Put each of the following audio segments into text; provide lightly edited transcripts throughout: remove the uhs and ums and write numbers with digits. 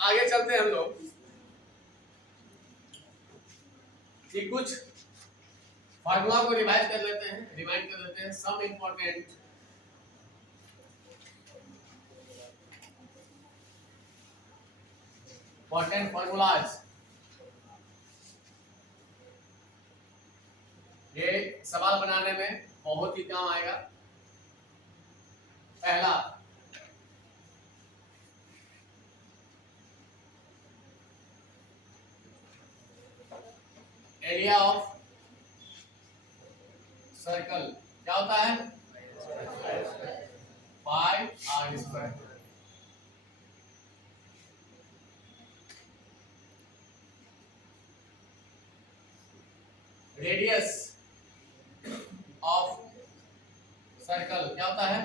आगे चलते हैं हम लोग कि कुछ फार्मूला को रिवाइज कर लेते हैं, रिवाइंड कर लेते हैं। सम इंपॉर्टेंट फार्मूलाज, ये सवाल बनाने में बहुत ही काम आएगा। पहला, एरिया ऑफ सर्कल क्या होता है? Pi r square. Radius of circle क्या होता है?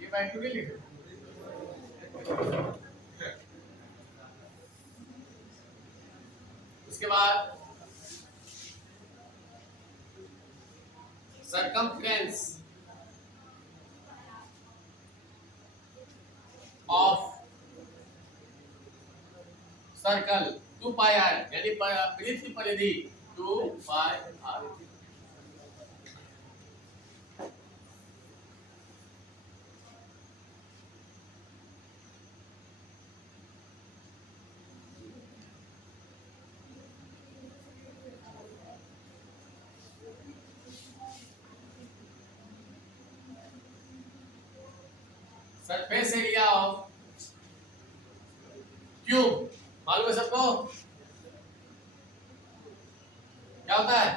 ये बाय टू लिखो। उसके बाद circumference of circle 2 pi r, यानी वृत्त की परिधि 2 pi r. Surface area of cube मालूम है सबको क्या होता है?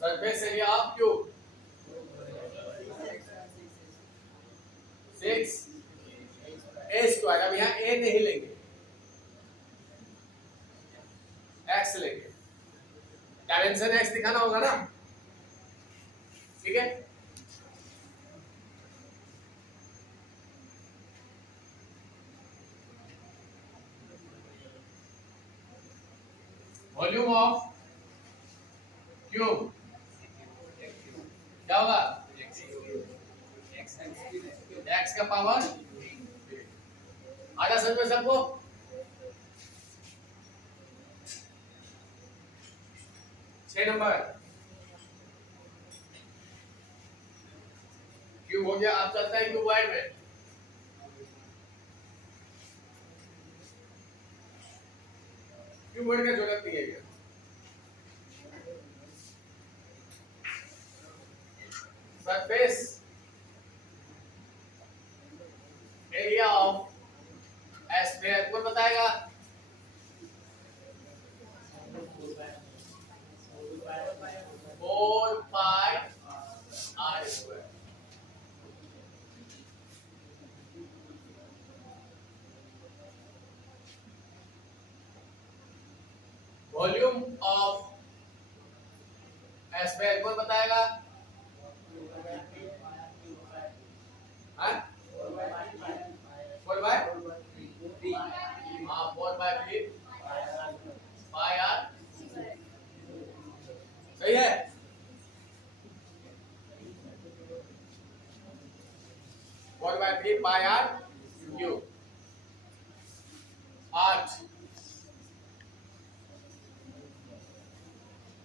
Surface area of cube 6 a square. अब यहाँ a नहीं लेंगे, x लेंगे। डायमेंशन x दिखाना होगा ना, ठीक है। वॉल्यूम ऑफ क्यूब क्या होगा? x का पावर आधा समझ में सबको? छह नंबर क्यूब हो गया। आप चलता है क्यूबॉइड में, क्यूबॉइड का जरूरत नहीं है। सरफेस एरिया ऑफ स्फीयर कौन बताएगा? Four pi r square. Volume of sphere कौन बताएगा? पाई आर सही है। Four by three pi r cube. 8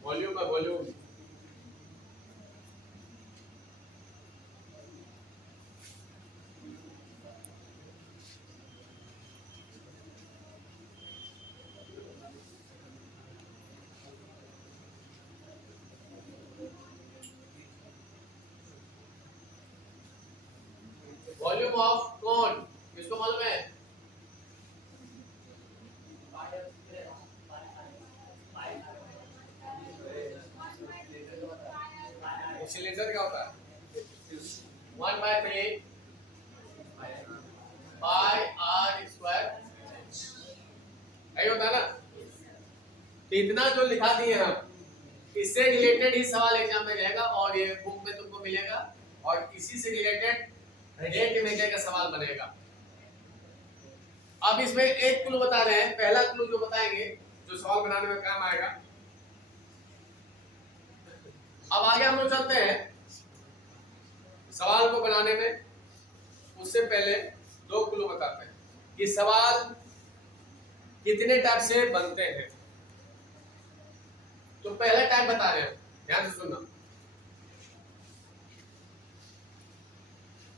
volume है, वॉल्यूम वॉल्यूम ऑफ कौन किसको मालूम है? सिलेंडर क्या होता है? 1/3 पाई आर स्क्वायर यही होता है ना। तो इतना जो लिखा दिए हम, इससे रिलेटेड ही सवाल एग्जाम में रहेगा और ये बुक में तुमको मिलेगा। और इसी से रिलेटेड रेट मेकर का सवाल बनेगा। अब इसमें एक क्लू बता रहे हैं, पहला क्लू जो बताएंगे जो सवाल बनाने में काम आएगा। अब आगे हम लोग चलते हैं सवाल को बनाने में, उससे पहले दो क्लू बताते हैं कि सवाल कितने टाइप से बनते हैं। तो पहला टाइप बता रहे हैं, ध्यान से सुनना।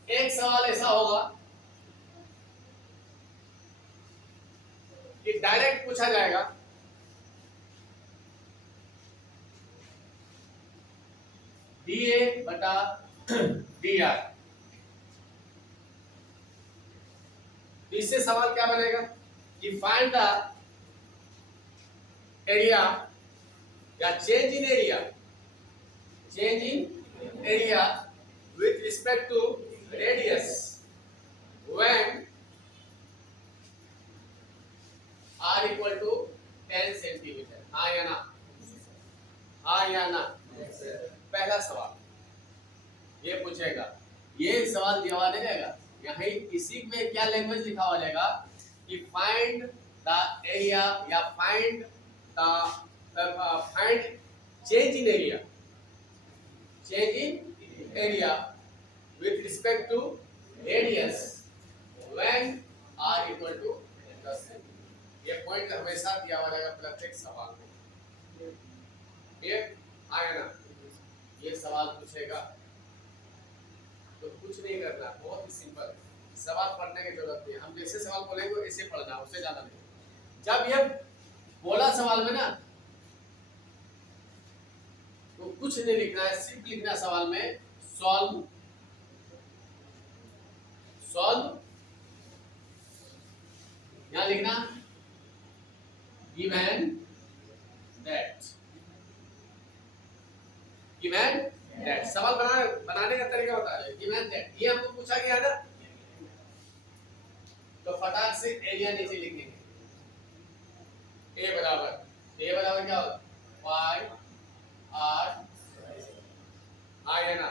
एक सवाल ऐसा होगा कि डायरेक्ट पूछा जाएगा DA बटा DR। तो इससे सवाल क्या बनेगा कि फाइंड द एरिया या change in area, change in area with respect to radius when r equal to 10 centimetre. हाँ या ना, हाँ या ना। पहला सवाल ये पूछेगा, ये सवाल दिया हुआ नहीं रहेगा, यहाँ इसी में क्या लैंग्वेज लिखा हुआ रहेगा कि फाइंड द एरिया या find change in area, change in area with respect to radius when r equal to 10 centimetre. ये पॉइंट हमेशा दिया हुआ रहेगा प्रत्येक सवाल में। ये आया ना, ये सवाल पूछेगा तो कुछ नहीं करना, बहुत ही सिंपल, सवाल पढ़ने की जरूरत नहीं है। हम जैसे सवाल बोलेंगे ऐसे पढ़ना, उससे ज्यादा नहीं। जब ये बोला सवाल में ना तो कुछ नहीं लिखना है, सिर्फ लिखना सवाल में सॉल्व, सॉल्व, यहां लिखना गिवन दैट, गिवन दैट। सवाल बनाने का तरीका बता रहे हैं, गिवन दैट। ये हमको पूछा गया ना तो फटाक से एरिया नीचे लिख देंगे। ए बराबर क्या होगा 5 r है ना,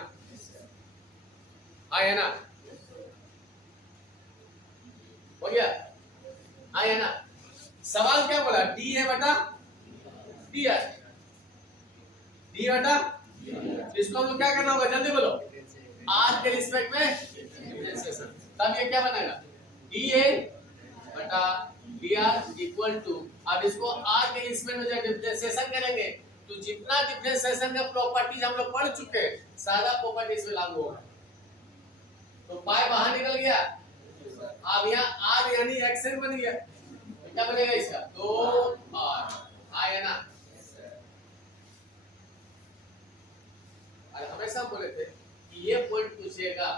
है ना, हो गया, है ना। सवाल क्या बोला, डी है बटा डी आर, डी बटा। इसको हम लोग क्या करना होगा, जल्दी बोलो, आर के रिस्पेक्ट में डिफरेंशिएशन। तब ये क्या बनेगा, डी ए बटा डी आर इक्वल टू, अब इसको आर के रिस्पेक्ट में जब डिफरेंशिएशन करेंगे तो जितना डिफरेंशिएशन का प्रॉपर्टीज हम लोग पढ़ चुके हैं सारा प्रॉपर्टी इसमें लागू होगा। तो पाई बाहर निकल गया, अब यहाँ आर यानी एक्शन बन गया, तो क्या बनेगा इसका 2r, आया ना। हमेशा बोले थे कि ये पॉइंट पूछेगा,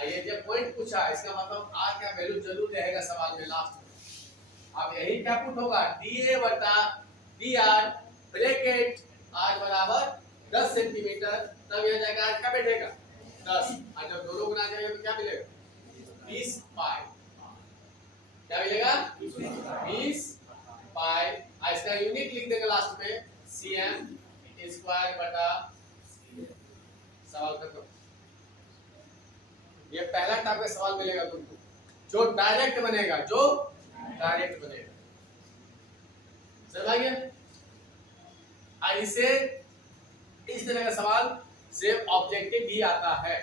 ये जब पॉइंट पूछा इसका मतलब r का वैल्यू जरूर रहेगा सवाल में लास्ट में। अब यही क्या पुट होगा, dA बटा dr ब्रैकेट r बराबर 10 सेंटीमीटर, तब यह जगह r क्या बैठेगा 10, और जब दोनों गुना जाएगा तो क्या मिलेगा 20 पाई, क्या मिलेगा 20 पाई। इसका यूनिट लिख देंगे लास्ट में cm स्क्वायर बटा, सवाल खत्म। ये पहला टाइप का सवाल मिलेगा तुमको जो डायरेक्ट बनेगा, जो डायरेक्ट बनेगा। समझ आ गया। इसे इस तरह का सवाल से ऑब्जेक्टिव भी आता है,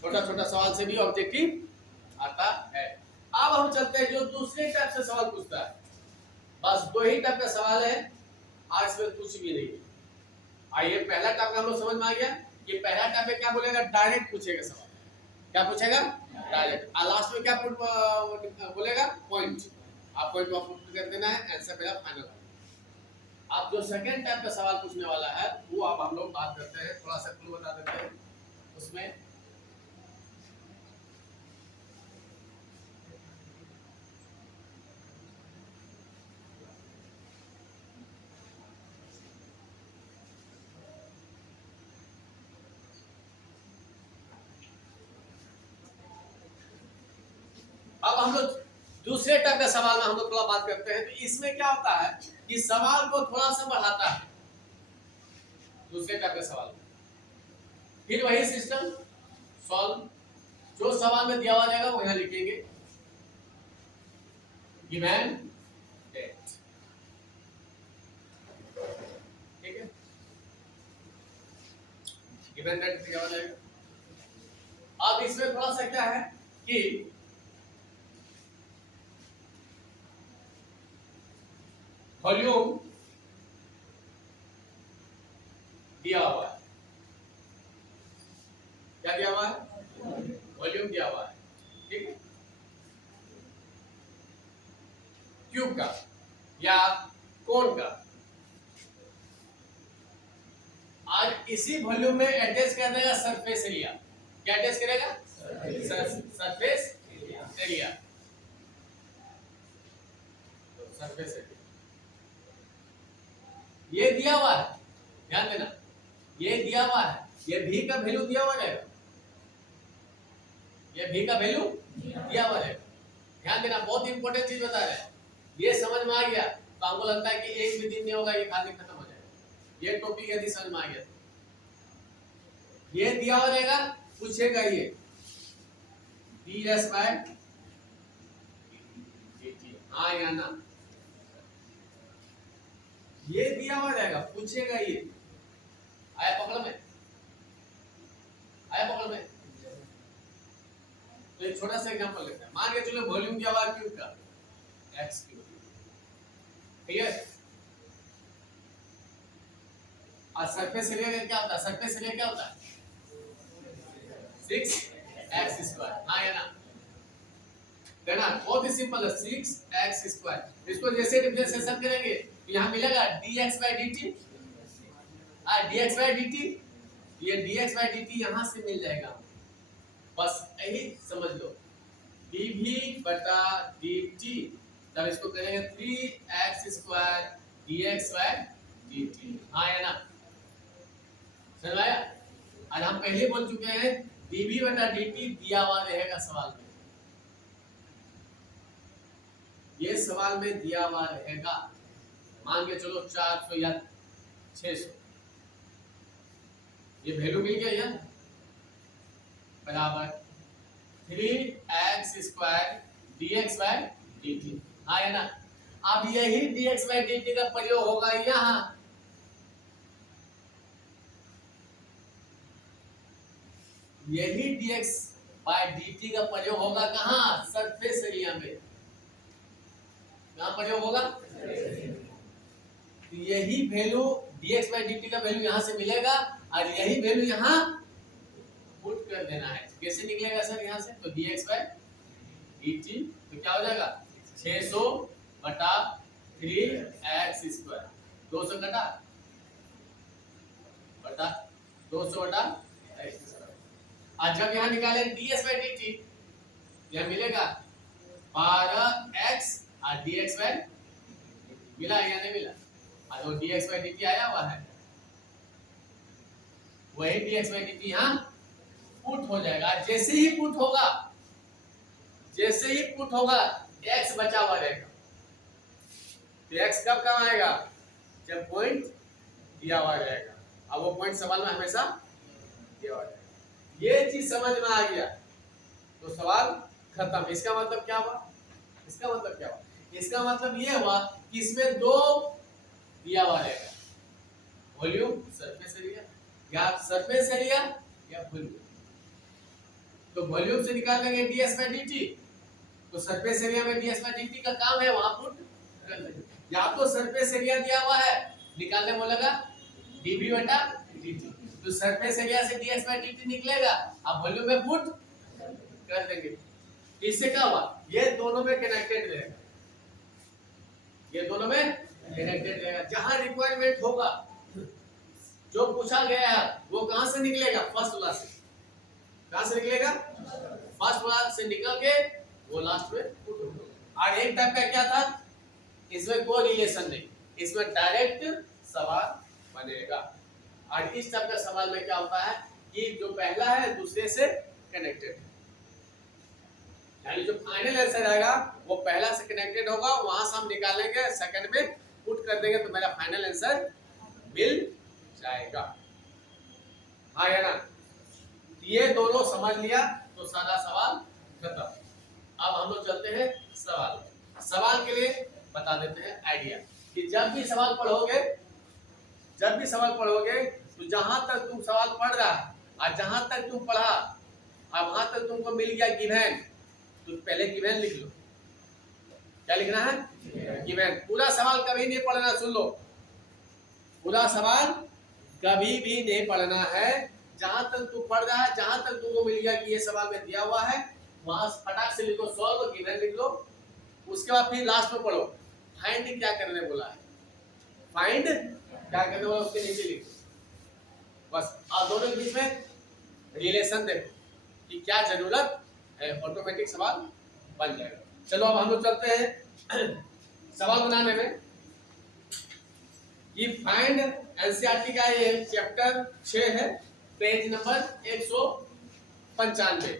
छोटा छोटा सवाल से भी ऑब्जेक्टिव आता है। अब हम चलते हैं जो दूसरे टाइप से सवाल पूछता है, बस दो ही टाइप का सवाल है, आज इसमें कुछ भी नहीं है। आइए पहला टाइप हम लोग समझ में आ गया कि पहला टाइप में क्या बोलेगा, डायरेक्ट पूछेगा सवाल, क्या पूछेगा डायरेक्ट, और लास्ट में क्या बोलेगा पॉइंट, आप पॉइंट वहां पुट कर देना है, आंसर मेरा फाइनल है। अब जो सेकंड टाइप का सवाल पूछने वाला है वो अब हम लोग बात करते हैं, थोड़ा सा क्लू बता देते हैं उसमें। अब हम लोग दूसरे टाइप का सवाल में हम लोग थोड़ा बात करते हैं। तो इसमें क्या होता है कि सवाल को थोड़ा सा बढ़ाता है दूसरे टाइप के सवाल में, फिर वही सिस्टम सॉल्व, जो सवाल में दिया हुआ रहेगा वो यहाँ लिखेंगे, गिवन डेट, ठीक है, गिवन डेट दिया हुआ रहेगा। अब इसमें थोड़ा सा क्या है कि वॉल्यूम दिया हुआ है, क्या दिया हुआ है, वॉल्यूम दिया हुआ है, ठीक है, क्यूब का या कोन का, और इसी वॉल्यूम में अटैच कर देगा सरफेस एरिया, क्या अटैच करेगा, सरफेस एरिया, सरफेस एरिया ये दिया हुआ है, ध्यान देना, ये दिया हुआ है, ये भी का वैल्यू दिया हुआ रहेगा, ये भी का वैल्यू दिया हुआ रहेगा, ध्यान देना, बहुत इंपॉर्टेंट चीज बता रहे हैं, ये समझ में आ गया तो आपको लगता है कि एक भी दिन नहीं होगा ये खाली खत्म हो जाएगा, ये टॉपिक यदि समझ में आ गया, ये दिया हुआ रहेगा, पूछेगा ये ds बाय dt, हाँ या ना, ये दिया हुआ रहेगा, पूछेगा ये, आया पकड़ में, आया पकड़ में। तो एक छोटा सा एग्जांपल लेते हैं, मान के चलो वॉल्यूम दिया हुआ क्यूब का x क्यूब, ठीक है, और सरफेस एरिया का क्या होता है, सरफेस एरिया क्या होता है 6x स्क्वायर, हाँ या ना, देना बहुत ही सिंपल है, 6x स्क्वायर, इसको जैसे डिफरेंशिएशन करेंगे तो यहाँ मिलेगा dx by dt, dx by dt, ये dx बाय dt यहाँ से मिल जाएगा, बस यही समझ लो, dv बटा dt, तब इसको करेंगे 3x square dx by dt, हाँ या ना, समझ आया। आज हम पहले बोल चुके हैं dv बटा dt दिया हुआ रहेगा सवाल में, ये सवाल में दिया हुआ रहेगा, मान के चलो 400 या 600, ये वैल्यू मिल गया यहाँ बराबर 3x square dx by dt, हाँ या ना। अब यही dx बाय dt का प्रयोग होगा यहाँ, यही dx बाय dt का प्रयोग होगा कहाँ, सरफेस एरिया में, कहाँ प्रयोग होगा, तो यही वैल्यू dx बाय dt का वैल्यू यहाँ से मिलेगा और यही वैल्यू यहाँ पुट कर देना है, कैसे निकलेगा सर यहाँ से, तो dx बाय dt तो क्या हो जाएगा 600 बटा 3x स्क्वायर, 200 कटा बटा 200 बटा x स्क्वायर, और जब यहाँ निकाले ds बाय dt यह मिलेगा 12x और dx बाय मिला या नहीं मिला, और वो dx बाय dt आया हुआ है, वही dx बाय dt यहाँ पुट हो जाएगा, जैसे ही पुट होगा, जैसे ही पुट होगा x बचा हुआ रहेगा, तो x कब काम आएगा, जब पॉइंट दिया हुआ रहेगा, अब वो पॉइंट सवाल में हमेशा दिया हुआ रहेगा, ये चीज समझ में आ गया तो सवाल खत्म। इसका मतलब क्या हुआ, इसका मतलब क्या हुआ, इसका मतलब ये हुआ कि इसमें दो दिया हुआ रहेगा, वॉल्यूम सरफेस एरिया, या सरफेस एरिया या वॉल्यूम, तो वॉल्यूम से निकाल लेंगे ds बाय dt, तो सरफेस एरिया में ds बाय dt का काम है वहां पुट कर लेंगे, या तो सरफेस एरिया दिया हुआ है निकालने बोलेगा dv बटा dt, तो सरफेस एरिया से ds बाय dt निकलेगा, अब वॉल्यूम में पुट कर देंगे, इससे क्या हुआ, ये दोनों में कनेक्टेड रहेगा, ये दोनों में कनेक्टेड रहेगा, जहां रिक्वायरमेंट होगा जो पूछा गया है वो कहां से निकलेगा, फर्स्ट वाला से, कहां से निकलेगा, फर्स्ट वाला से निकल के वो लास्ट में पुट होगा। और एक टाइप का क्या था, इसमें कोई रिलेशन नहीं, इसमें डायरेक्ट सवाल बनेगा, और इस टाइप का सवाल में क्या होता है कि जो पहला है दूसरे से कनेक्टेड, यानी जो फाइनल आंसर आएगा वो पहला से कनेक्टेड होगा, वहां से हम निकालेंगे, सेकंड में पुट कर देंगे तो मेरा फाइनल आंसर मिल जाएगा, हाँ या ना। ये दोनों समझ लिया तो सारा सवाल खत्म। अब हम लोग चलते हैं सवाल के लिए बता देते हैं आइडिया कि जब भी सवाल पढ़ोगे तो जहां तक तुम सवाल पढ़ रहा है और जहां तक तुम पढ़ा और वहां तक तुमको मिल गया गिवन, तो पहले गिवन लिख लो। क्या लिखना है? गिवन। पूरा सवाल कभी नहीं पढ़ना, सुन लो, पूरा सवाल कभी भी नहीं पढ़ना है। जहां तक तू पढ़ रहा है, जहां तक तुमको मिल गया कि ये सवाल में दिया हुआ है, वहां फटाक से लिखो सॉल्व, गिवन लिख लो। उसके बाद फिर लास्ट में पढ़ो फाइंड क्या करने बोला है, फाइंड क्या करने बोला उसके नीचे लिखो बस। और दोनों के बीच में रिलेशन देखो कि क्या जरूरत है, ऑटोमेटिक सवाल बन जाएगा। चलो अब हम लोग चलते हैं सवाल बनाने में। ये फाइंड एनसीईआरटी का ये चैप्टर 6 है, पेज नंबर 195।